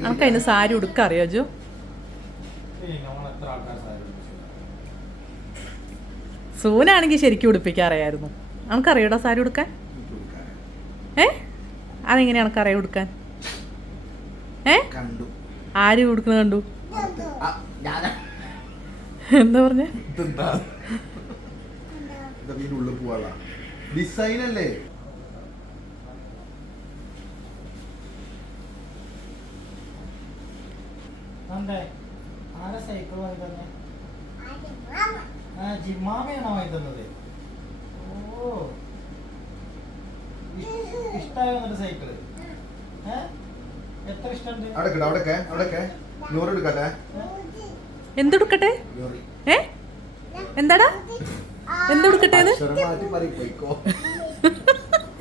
നമുക്ക് അതിന് സാരി ഉടുക്കറിയോ അറിയോ സാരി സൂനാണെങ്കിൽ ശരിക്കും ഉടുപ്പിക്കാൻ അറിയായിരുന്നു നമുക്കറിയോടാ സാരി ഉടുക്കാൻ? ഏ? അതെങ്ങനെയാണ് കറിയ ഉടുക്കാൻ? ഏ? കണ്ടു. ആര് ഉടുക്കുന്നത് കണ്ടു? എന്താ പറഞ്ഞേ? ഡിസൈൻ അല്ലേ അതെ ആരെ സൈക്കിൾ വാങ്ങി തന്നെ? ആ ജിമ്മാമയാണോ വാങ്ങി തന്നത്? ഓ. ഇഷ്- ഇഷ്ടായോ എന്നിട്ട് സൈക്കിൾ? എത്ര ഇഷ്ടമുണ്ട്? അവിടെ അവിടെ അവിടെ നൂറ് എടുക്കട്ടെ? എന്തുടുക്കട്ടെ? ഏ? എന്താടാ? എന്തെടുക്കട്ടെ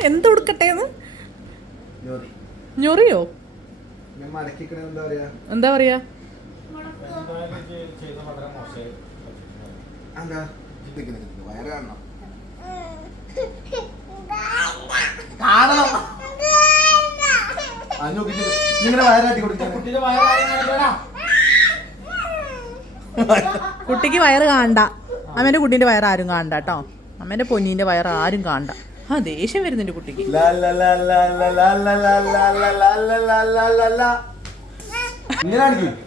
എന്തെടുക്കട്ടെ ഞൊറിയോ എന്താ പറയാ? എന്താ. വയറ് കാണണം കാണണം വയറാട്ടി കൊടുക്കാൻ കുട്ടിക്ക് വയറ് കാണണ്ട അമ്മേന്റെ കുട്ടീന്റെ വയറ് ആരും കാണണ്ട കേട്ടോ അമ്മേന്റെ പൊന്നീന്റെ വയറ് ആരും കാണണ്ട ആ ദേഷ്യം വരുന്നുണ്ട് കുട്ടിക്ക് ഇങ്ങനെ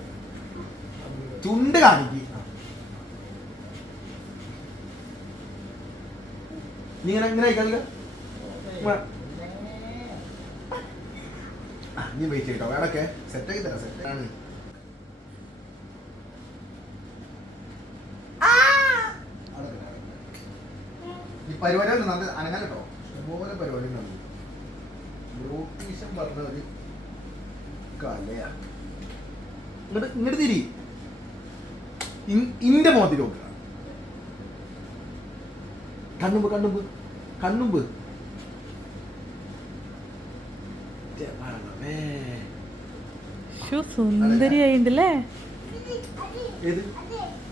ചുണ്ട് കാണിക്കും. നീ ഇങ്ങനെ നീ വെയിറ്റ് ചെയ്തോ വേടൊക്കെ സെറ്റ് ആക്കി തരാം സെറ്റ് ആണ്. അവിടെ കിടക്ക്, അവിടെ ഈ പരിപാടികൾ നല്ല അനങ്ങാൻ കേട്ടോ ഇതുപോലെ പരിപാടി നടന്നു ബ്രൂട്ടീഷൻ പറഞ്ഞ ഒരു കലയാ ഇങ്ങോട്ട് ഇങ്ങോട്ട് തിരി. ഇന്റെ മുഖത്തിൽ നോക്കുക കണ്ണുമ്പ് കണ്ണുമ്പ് കണ്ണുമ്പ്. ജപാനമേ. ശോ, സുന്ദരിയായിണ്ടല്ലേ? ഏത്?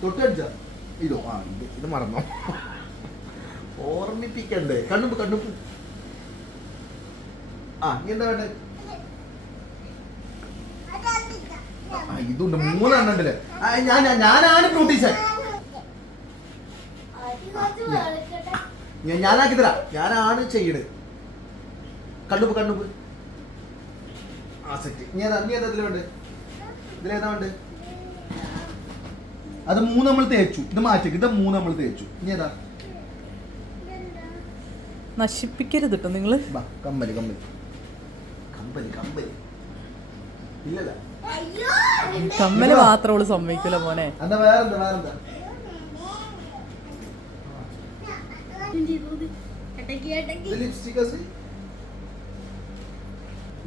തൊട്ടടിച്ച ഇതോ ആ ഇത് ഇത് മറന്നോ. ഓർമ്മിപ്പിക്കണ്ടേ. കണ്ണുമ്പ് കണ്ണുമ്പ്. ആ എന്താ വേണ്ടേ ആ ഇതുണ്ട് മൂന്നെണ്ണം ഉണ്ടല്ലേ ഞാൻ ഞാൻ- ഞാനാണ് ബ്രൂട്ടീഷൻ ഞാൻ ഞാനാക്കി തരാം. ഞാനാണ് ചെയ്യണത്. കണ്ണുപ്പ് കണ്ണുപ്പ്. ആ സെറ്റ് നീ ഏതാ നീ ഏതാ ഇതിൽ ഇതിലേതാ വേണ്ടത്? അത് മൂന്ന് നമ്മൾ തേച്ചു. ഇത് മാറ്റി ഇത് മൂന്ന് നമ്മൾ തേച്ചു. ഇനി ഏതാ? നശിപ്പിക്കരുത് കേട്ടോ നിങ്ങൾ. കമ്പനി കമ്പനി കമ്പനി കമ്പനി ഇല്ലല്ല. കമ്മൽ മാത്രം അവൾ സമ്മതിക്കൂല മോനെ.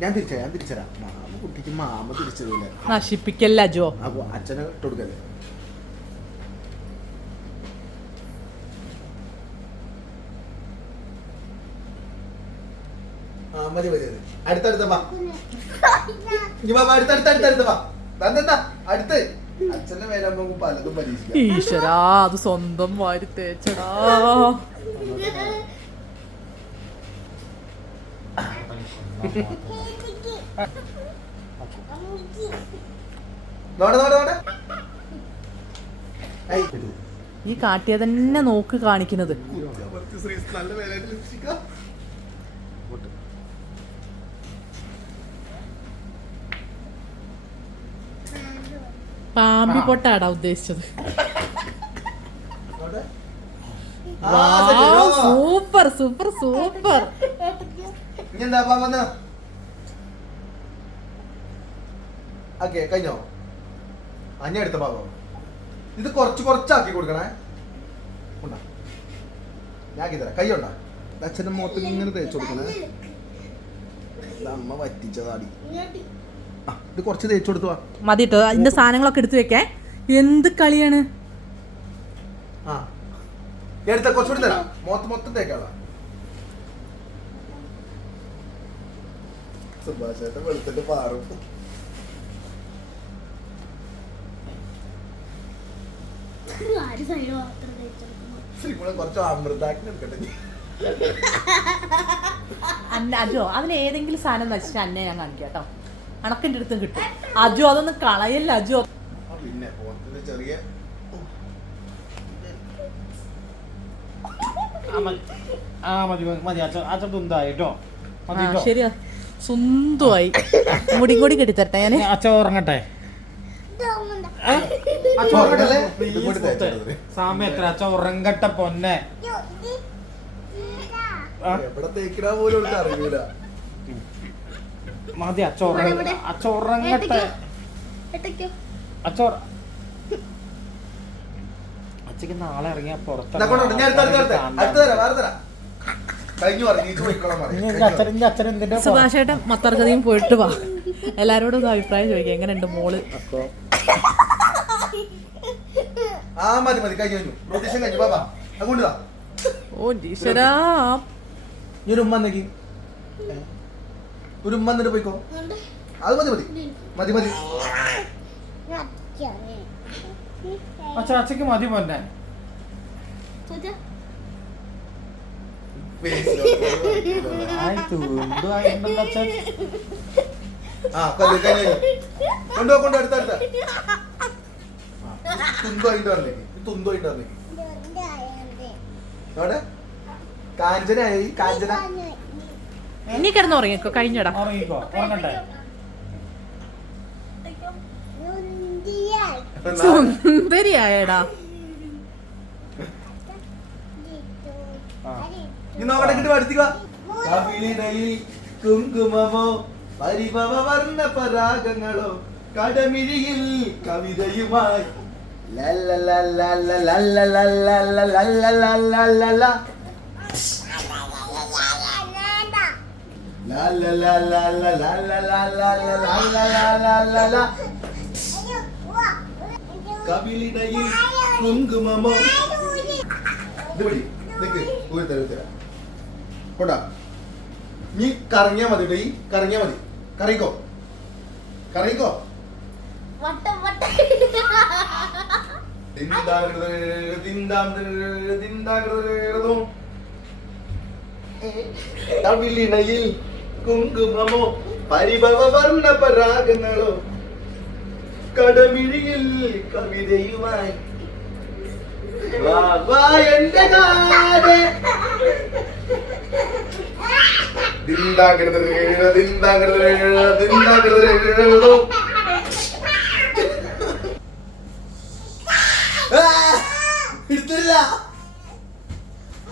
ഞാൻ തിരിച്ചാ ഞാൻ തിരിച്ചരാ. മാമ കുട്ടിക്ക് മാമ തിരിച്ചതില്ല നശിപ്പിക്കല്ല അജോ അപ്പൊ അച്ഛനെ ഇട്ട് കൊടുക്കല്ലേ ആ മതി മതി മതി. അടുത്തടുത്ത വാ ഇനി വാ വാ, അടുത്തടുത്ത അടുത്തടുത്ത വാ. എന്താ അടുത്ത്. അച്ഛന്റെ മേലാകുമ്പോ പലതും പരീക്ഷിക്കാം. ഈശ്വരാ അത് സ്വന്തം വാരി തേച്ചടാ നോടെ നോടെ നോടെ. ഐ, ഈ കാട്ടിയ തന്നെ നോക്ക് കാണിക്കുന്നത്. ശ്രീ നല്ല പാമ്പി പൊട്ടാടാ ഉദ്ദേശിച്ചത്. Super super super. കഴിഞ്ഞോ? അഞ്ഞ എടുത്ത പാപം ഇത് കുറച്ച് കുറച്ചാക്കി കൊടുക്കണേ. ഉണ്ടാ? ഞാൻ തരാം. കൈ ഉണ്ടാ? അച്ഛന്റെ മുഖത്ത് ഇങ്ങനെ തേച്ചു കൊടുക്കണേ. അമ്മ വറ്റിച്ചതാടി. ഇത് കുറച്ച് തേച്ച് കൊടുത്തു വാ. മതി കേട്ടോ അതിന്റെ സാധനങ്ങളൊക്കെ എടുത്തു വെക്കേ. എന്ത് കളിയാണ്? ആ. എടുത്ത കുറച്ചുകൂടി തരാം. മുഖത്ത് മൊത്തം തേക്കാളാ സുഭാഷേട്ടൻ വെളുത്തിട്ട് പാറും. കുറച്ച് അമൃതാക്കി എടുക്കട്ടെ. നീ. അന്ന അജോ അതിന് ഏതെങ്കിലും സാധനം വെച്ചിട്ട് അന്നെ ഞാൻ കാണിക്കാം കേട്ടോ അണക്കിന്റെ അടുത്ത് കിട്ടും. അജു അതൊന്നും കളയല്ല അജു. പിന്നെ ചെറിയ മതി. ശരിയാ. സ്വന്തമായി മുടി കൂടി കെട്ടിത്തരട്ടെ ഞാൻ അച്ഛൻ ഉറങ്ങട്ടെ. സാമ്യ എത്ര അച്ഛൻ ഉറങ്ങട്ടെ പൊന്നെ. എവിടെ തേക്കിടാ പോലും അറിയൂല. മതി അച്ചോറ. അച്ചോറങ്ങട്ടെ. അച്ചോറ. അച്ചക്ക് നാളെ ഇറങ്ങിയാ പുറത്ത് സുഭാഷേട്ടൻ മത്തർക്കഥയും പോയിട്ട് വാ. എല്ലാരോടും ഒന്ന് അഭിപ്രായം ചോദിക്കാം എങ്ങനെയുണ്ട് മോൾ? ആ ഓ ഈശ്വരാ. ഞാൻ ഉമ്മ ഒരു ഉമ്മ എന്നിട്ട് പോയിക്കോ. അത് മതി മതി. മതി മതി. അച്ഛ അച്ഛക്ക് മതി പോന്നെ കൊണ്ടോ കൊണ്ടോ അടുത്ത അടുത്ത തുന്തോ ആയിട്ട് വന്നേക്ക് തുന്തോ ആയിട്ട് വന്നേക്ക് കാഞ്ചന കാഞ്ചന. നീ കിടന്ന് ഉറങ്ങിക്കോ കഴിഞ്ഞടാ ഉറങ്ങിക്കോ ഉറങ്ങട്ടെ നുന്തിയാൽ. സുന്ദരിയായടാ ജിത്തു. ആ. അരി. നീ നോക്കട്ടെ ഇങ്ങോട്ട് ലല്ല ലല്ല ലല്ല ലല്ല പരിഭവ വർണ പരാഗങ്ങളോ കടമിഴിയിൽ കവിളിടയിൽ കുങ്കുമമോ ഇത് പിടി നിക്ക് ഊരിത്തരാ തരാം കൊണ്ടാ നീ കറങ്ങിയാ മതി ഡി കറങ്ങിയാ മതി കറിക്കോ കറിക്കോ തിന്താകൃതോ കവിളിണയിൽ കുങ്കുമമോ പരിഭവ വർണ പരാഗങ്ങളോ കടമിഴിയിൽ കവിതയുമായി. വാ വാ എന്റെ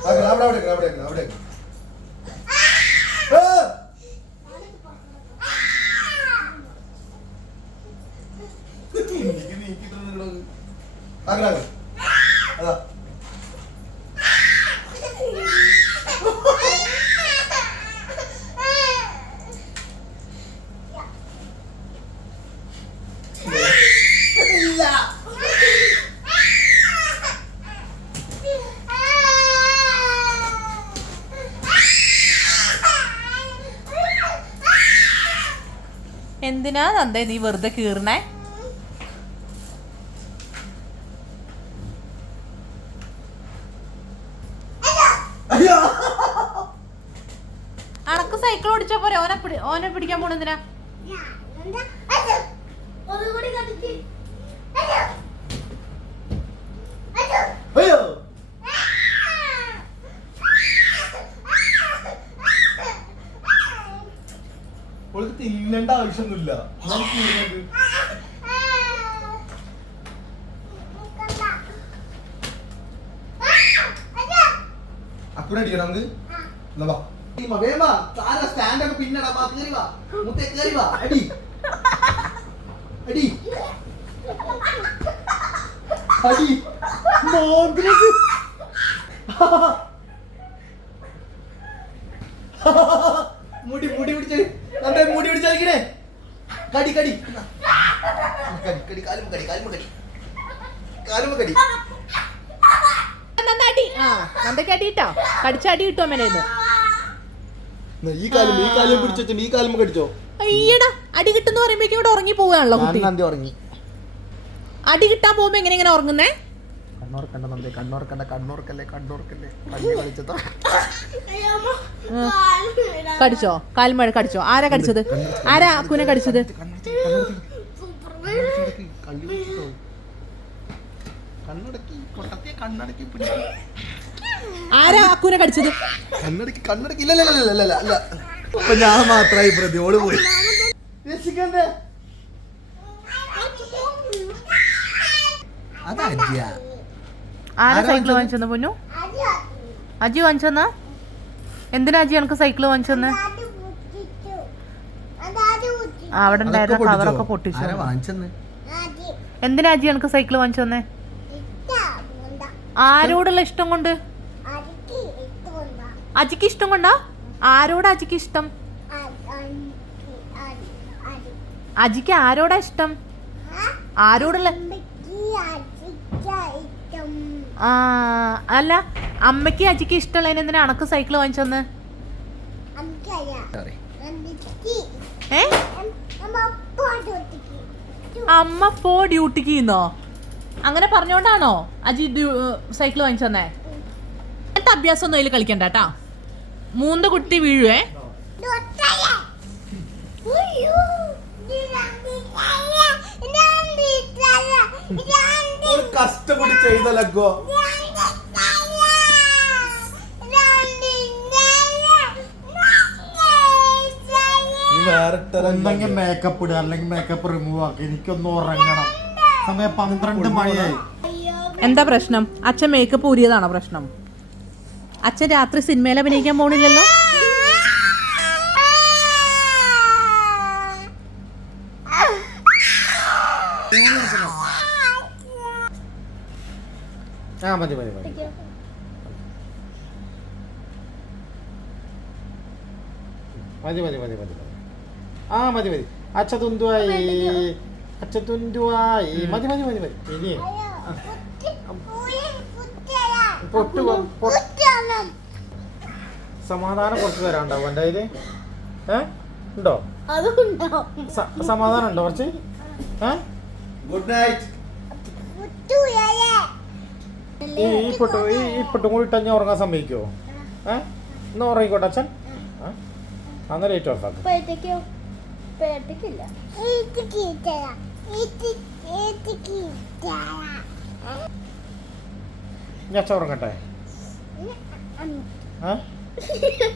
അവിടെ അവിടെ അവിടെ അവിടെ ആ! നീക്കി നീക്കിട്ട് നിങ്ങൾ. അങ്ങനെ അങ്ങനെ. അതാ ഇല്ല എന്തിനാ നന്ദേ നീ വെറുതെ കീറണേ. അണക്ക് സൈക്കിൾ ഓടിച്ചാ പോരെ? ഓനെ പിടി ഓനെ പിടിക്കാൻ പോണെന്തിനാ തിന്നേണ്ട ആവശ്യമൊന്നുമില്ല. അക്കൂടെ അടിക്കണം നമുക്ക്? താര വാ കേറി വാ. മുത്തേ കേറി വാ. അടി. അടി. അടി. മുടി മുടി പിടിച്ചേ. അതെ കളിക്കണേ കടി കടി. കടി കടി കാലും കടി കാലും കടി. കാലും കടി. നന്ദ അടി ആ. നന്ദക്ക് അടി കിട്ടോ കടിച്ച അടി കിട്ടും അമ്മേന്ന് ഈ കാലും ഈ കാലും പിടിച്ചു ഈ കാലും കടിച്ചോ? അയ്യടാ അടി കിട്ടുന്ന പറയുമ്പോഴേക്കും ഇവിടെ ഉറങ്ങി പോവുകയാണല്ലോ കുട്ടി. നന്ദി ഉറങ്ങി. അടി കിട്ടാൻ പോകുമ്പോ എങ്ങനെ ഇങ്ങനെ ഉറങ്ങുന്നേ? കണ്ണോർക്കണ്ട നന്ദി കണ്ണോർക്കണ്ട കണ്ണോർക്കല്ലേ കണ്ണോർക്കല്ലേ കണ്ണു കളിച്ചതാ. കടിച്ചോ കാൽമഴ കടിച്ചോ ആരാ കടിച്ചത് ആരാ അക്കുനെ കടിച്ചത് കണ്ണടക്കി പൊട്ടത്തെ കണ്ണടക്കി പിടിച്ചു ആരാ അക്കുനെ കടിച്ചത് കണ്ണടക്കി കണ്ണടക്കി ഇല്ല ഇല്ല ഇല്ല ഇല്ല ഇല്ല ഇല്ല ഞാൻ മാത്രമായി പ്രതിയോട് പോയി രക്ഷിക്കണ്ടേ അതജ്ജ ആരാ സൈക്കിൾ? വാങ്ങിച്ചെന്ന് പൊന്നു? അജി വാങ്ങിച്ചെന്നാ എന്തിനാ അജി എനിക്ക് സൈക്കിൾ വാങ്ങിച്ചെന്ന് അവിടെ ഉണ്ടായിരുന്ന കവറൊക്കെ പൊട്ടിച്ചു. എന്തിനാ അജി എനിക്ക് സൈക്കിൾ വാങ്ങിച്ചെന്നേ ആരോടുള്ള ഇഷ്ടം കൊണ്ട്? അജിക്ക് ഇഷ്ടം കൊണ്ടാ? ആരോടാ അജിക്ക് ഇഷ്ടം? അജിക്ക് ആരോടാ ഇഷ്ടം? ആരോടുള്ള അല്ല അമ്മയ്ക്ക് അജിക്ക് ഇഷ്ടമുള്ളതിന് എന്തിനാ അണക്ക് സൈക്കിൾ വാങ്ങിച്ചെന്ന്? ഏ? അമ്മ പോ ഡ്യൂട്ടിക്ക് ചെയ്യുന്നോ അങ്ങനെ പറഞ്ഞോണ്ടാണോ അജി സൈക്കിൾ വാങ്ങിച്ചെന്നേ? എന്നിട്ട് അഭ്യാസം ഒന്നും അതിൽ കളിക്കണ്ട കേട്ടാ മൂന്ന് കുട്ടി വീഴുവേ. ഡോക്ടറെ ഉയ്യോ കഷ്ടപ്പെട്ട് ചെയ്തല്ലോ നീ ഒന്നെങ്കിൽ മേക്കപ്പ് ഇടുക അല്ലെങ്കിൽ മേക്കപ്പ് റിമൂവ് ആക്കി. എനിക്കൊന്ന് ഉറങ്ങണം. സമയം പന്ത്രണ്ട് മണിയായി. എന്താ പ്രശ്നം? അച്ഛൻ മേക്കപ്പ് ഊരിയതാണോ പ്രശ്നം? അച്ഛൻ രാത്രി സിനിമയിൽ അഭിനയിക്കാൻ പോണില്ലല്ലോ? ആ മതി മതി മതി. മതി മതി മതി മതി മതി. ആ മതി മതി. അച്ഛ തുന്തുവായി അച്ഛ തുന്തുവായി മതി മതി മതി മതി. ഇനി. പൊട്ട് സമാധാനം കുറച്ച് തരാണ്ടാവും എന്റെ കയ്യിൽ ഏ? ഉണ്ടോ? സമാധാനം ഉണ്ടോ കുറച്ച്? ഏ? Good night. ഈ ഈ പൊട്ട് ഈ ഈ പൊട്ടും കൂടി ഇട്ടാൽ ഞാൻ ഉറങ്ങാൻ സമ്മതിക്കുമോ ഏ? എന്നാ ഉറങ്ങിക്കോട്ടെ അച്ഛൻ? അന്ന് ലേറ്റ് ഓഫ് ആക്കും പേട്ടയ്ക്കോ പേട്ടയ്ക്കില്ല ഞാൻ അച്ഛൻ ഉറങ്ങട്ടെ? ഏ